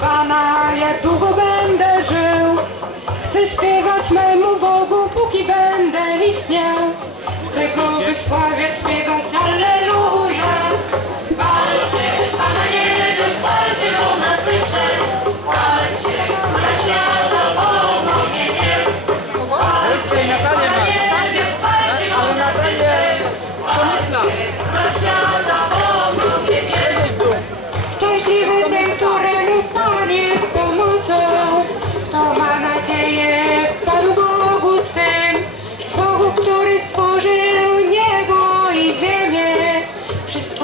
Pana, jak długo będę żył. Chcę śpiewać memu Bogu, póki będę istniał. Chcę go wysławiać, śpiewać.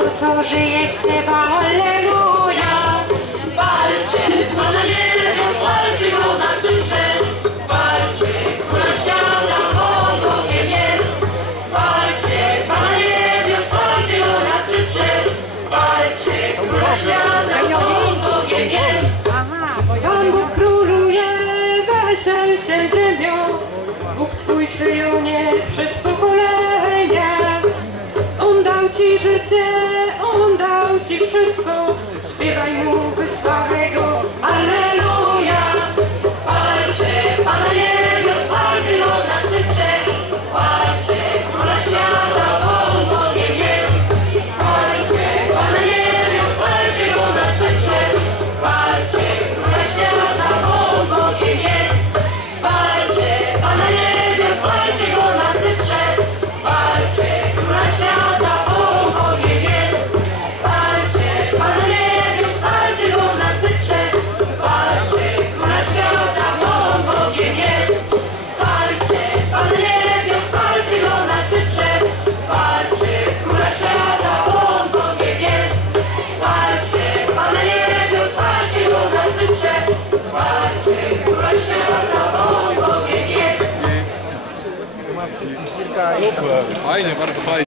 To, którzy jest nieba, Alleluja! Walczy, Pana niebo, walczy go na krzyże, walczy, Króla świata, Bogiem jest. Walczy, Pana niebo, walczy go na krzyże, walczy, Króla świata, Bogiem jest. Pan Bóg króluje, wesel się ziemią, Bóg Twój Syjonie przez pokój. Ci życie, on dał Ci wszystko, śpiewaj Mu Kilka... Super, fajnie, bardzo fajnie.